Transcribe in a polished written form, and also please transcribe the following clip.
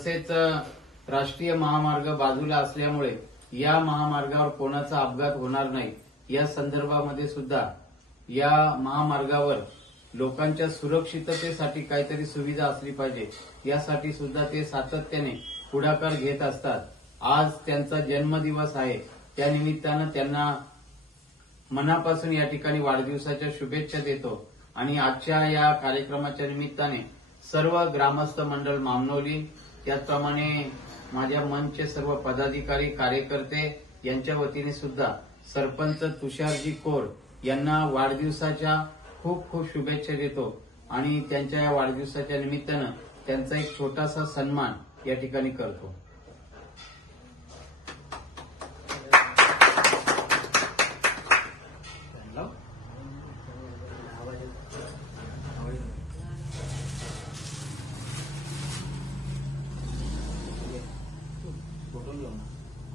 तसेच राष्ट्रीय महामार्ग बाजूला असल्यामुळे या महामार्गावर कोणाचा अपघात होणार नाही या संदर्भामध्ये सुद्धा या महामार्गावर लोकांच्या सुरक्षिततेसाठी काहीतरी सुविधा असली पाहिजे यासाठी सुद्धा ते सातत्याने पुढाकार घेत असतात। आज त्यांचा जन्मदिवस आहे, त्या निमित्तानं त्यांना मनापासून या ठिकाणी वाढदिवसाच्या शुभेच्छा देतो आणि आजच्या या कार्यक्रमाच्या निमित्ताने सर्व ग्रामस्थ मंडळ मामनोली त्याचप्रमाणे माझ्या मनचे सर्व पदाधिकारी कार्यकर्ते यांच्या वतीने सुद्धा सरपंच तुषारजी कोर यांना वाढदिवसाच्या खूप खूप शुभेच्छा देतो आणि त्यांच्या या वाढदिवसाच्या निमित्तानं त्यांचा एक छोटासा सन्मान या ठिकाणी करतो। फोटो